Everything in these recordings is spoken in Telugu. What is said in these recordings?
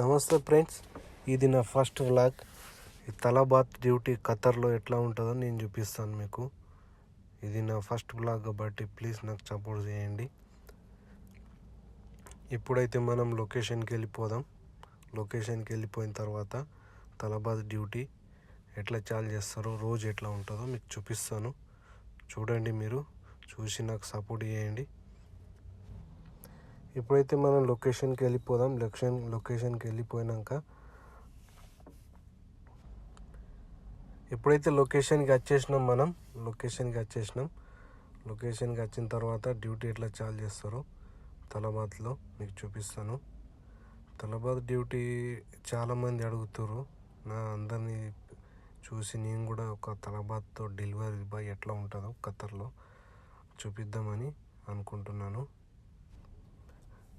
నమస్తే ఫ్రెండ్స్, ఇది నా ఫస్ట్ వ్లాగ్. ఈ తలబాత్ డ్యూటీ ఖతర్లో ఎట్లా ఉంటుందో నేను చూపిస్తాను మీకు. ఇది నా ఫస్ట్ వ్లాగ్ కాబట్టి ప్లీజ్ నాకు సపోర్ట్ చేయండి. ఇప్పుడైతే మనం లొకేషన్కి వెళ్ళిపోదాం. లొకేషన్కి వెళ్ళిపోయిన తర్వాత తలబాత్ డ్యూటీ ఎట్లా చాలు చేస్తారో, రోజు ఎట్లా ఉంటుందో మీకు చూపిస్తాను. చూడండి, మీరు చూసి నాకు సపోర్ట్ చేయండి. ఇప్పుడైతే మనం లొకేషన్కి వెళ్ళిపోదాం. లొకేషన్కి వెళ్ళిపోయినాక ఎప్పుడైతే లొకేషన్కి వచ్చిన తర్వాత డ్యూటీ ఎట్లా చాలు చేస్తారో తలబాత్లో మీకు చూపిస్తాను. తలబాత్ డ్యూటీ చాలామంది అడుగుతారు. అందరినీ చూసి నేను కూడా ఒక తలబాత్తో డెలివరీ బాయ్ ఎట్లా ఉంటుందో ఖతర్లో చూపిద్దామని అనుకుంటున్నాను.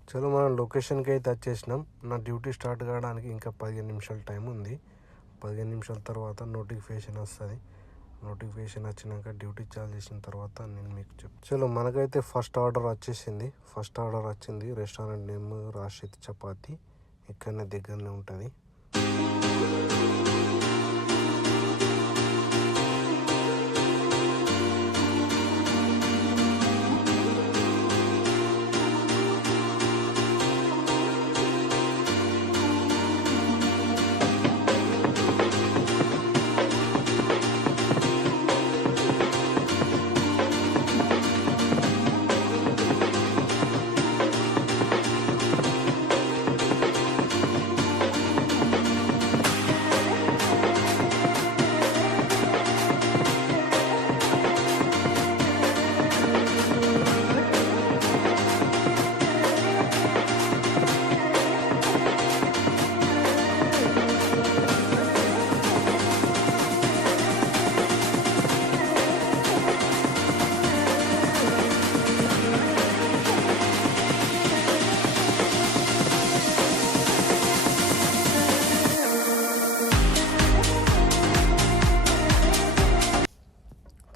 చలో, మనం లొకేషన్కి అయితే వచ్చేసినాం. నా డ్యూటీ స్టార్ట్ కావడానికి ఇంకా 15 నిమిషాల టైం ఉంది. 15 నిమిషాల తర్వాత నోటిఫికేషన్ వస్తుంది. నోటిఫికేషన్ వచ్చినాక డ్యూటీ చాలు చేసిన తర్వాత నేను మీకు చలో, మనకైతే ఫస్ట్ ఆర్డర్ వచ్చింది. Restaurant name Rashid chapati. ఇక్కడనే దగ్గరనే ఉంటుంది.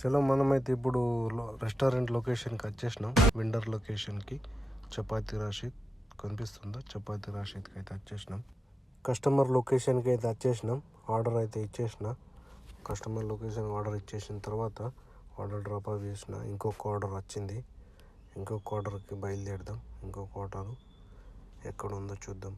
చలో, మనమైతే ఇప్పుడు రెస్టారెంట్ లొకేషన్కి వచ్చేసినాం. విండర్ లొకేషన్కి చపాతి రాషిద్ కనిపిస్తుందా? చపాతి రాషిద్కి అయితే వచ్చేసినాం. కస్టమర్ లొకేషన్కి అయితే వచ్చేసినాం. ఆర్డర్ అయితే ఇచ్చేసిన. కస్టమర్ లొకేషన్ ఆర్డర్ ఇచ్చేసిన తర్వాత ఆర్డర్ డ్రాప్ ఆఫ్ చేసిన. ఇంకొక ఆర్డర్ వచ్చింది. ఇంకొక ఆర్డర్కి బయలుదేరదాం. ఇంకొక ఆర్డర్ ఎక్కడ ఉందో చూద్దాం.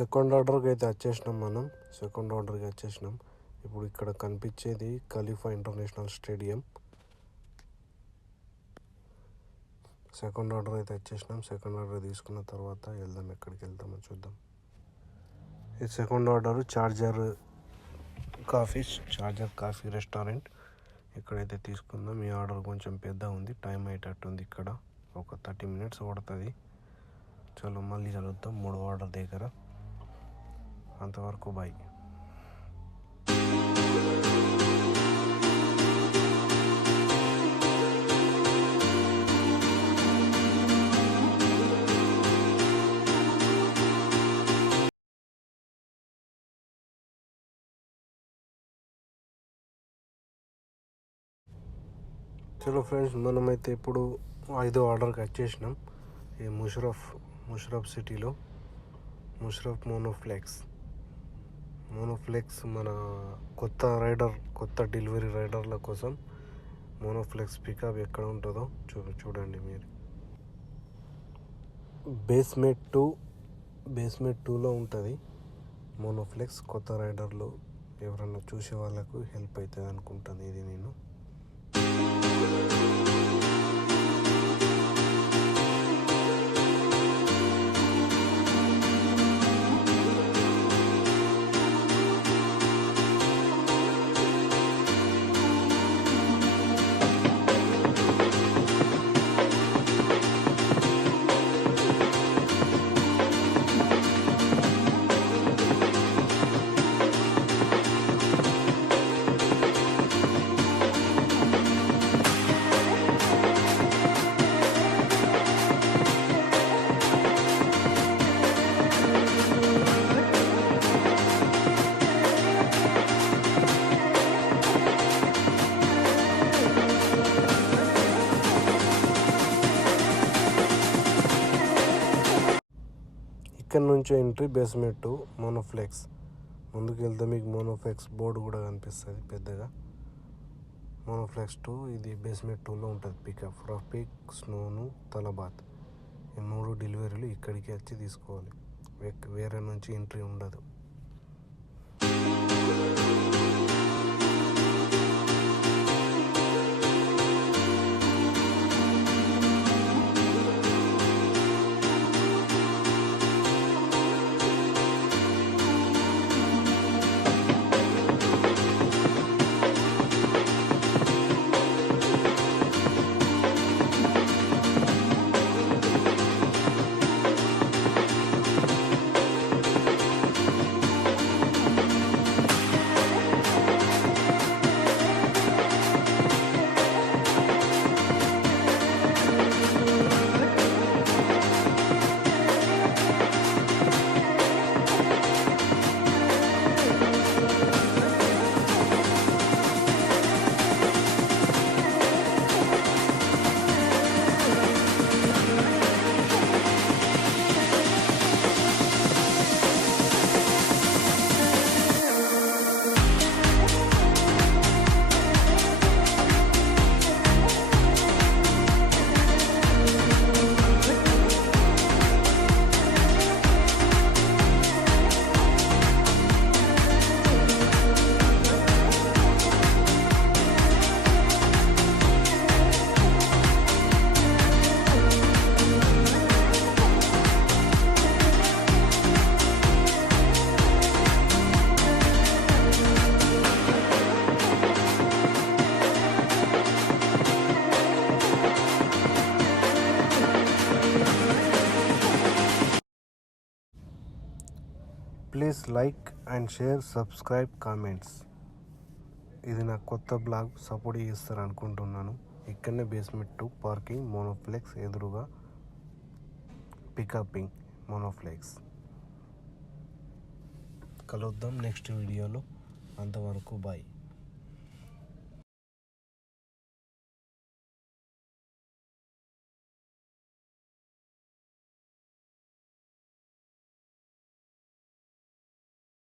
సెకండ్ ఆర్డర్కి అయితే వచ్చేసినాం. ఇప్పుడు ఇక్కడ కనిపించేది ఖలీఫా ఇంటర్నేషనల్ స్టేడియం. సెకండ్ ఆర్డర్ అయితే వచ్చేసినాం. సెకండ్ ఆర్డర్ తీసుకున్న తర్వాత ఎక్కడికి వెళ్దామో చూద్దాం. ఈ second order charger coffee restaurant. ఇక్కడైతే తీసుకుందాం. ఈ ఆర్డర్ కొంచెం పెద్ద ఉంది. టైం అయ్యేటట్టుంది. ఇక్కడ ఒక 30 మినిట్స్ పడుతుంది. చలో, మళ్ళీ చదువుతాం 3వ ఆర్డర్ దగ్గర. అంతవరకు బాయ్. చలో ఫ్రెండ్స్, మనమైతే ఇప్పుడు 5వ ఆర్డర్కి వచ్చేసినాం. ఈ ముషరఫ్ సిటీలో ముషరఫ్ మోనోఫ్లెక్స్ మన కొత్త డెలివరీ రైడర్ల కోసం మోనోఫ్లెక్స్ పికప్ ఎక్కడ ఉంటుందో చూడండి మీరు. బేస్మెంట్ 2లో ఉంటుంది మోనోఫ్లెక్స్. కొత్త రైడర్లు ఎవరన్నా చూసే వాళ్ళకు హెల్ప్ అవుతుంది అనుకుంటాను ఇది నేను. ఇక్కడ నుంచి ఎంట్రీ బేస్మెంట్ మోనోఫ్లెక్స్. ముందుకు వెళ్తే మీకు మోనోఫ్లెక్స్ బోర్డు కూడా కనిపిస్తుంది పెద్దగా. మోనోఫ్లెక్స్ 2 ఇది బేస్మెంట్ 2లో ఉంటుంది. పికప్ రఫీక్, స్నోను, తలబాత్ ఈ 3 డెలివరీలు ఇక్కడికి వచ్చి తీసుకోవాలి. వేరే నుంచి ఎంట్రీ ఉండదు. Please like and share, subscribe, comments. ఇది నా కొత్త బ్లాగ్, సపోర్ట్ చేస్తారు అనుకుంటున్నాను. ఇక్కడనే బేస్మెంట్ 2 పార్కింగ్ మోనోఫ్లెక్స్ ఎదురుగా పికపింగ్ మోనోఫ్లెక్స్. కలుద్దాం నెక్స్ట్ వీడియోలో. అంతవరకు బాయ్.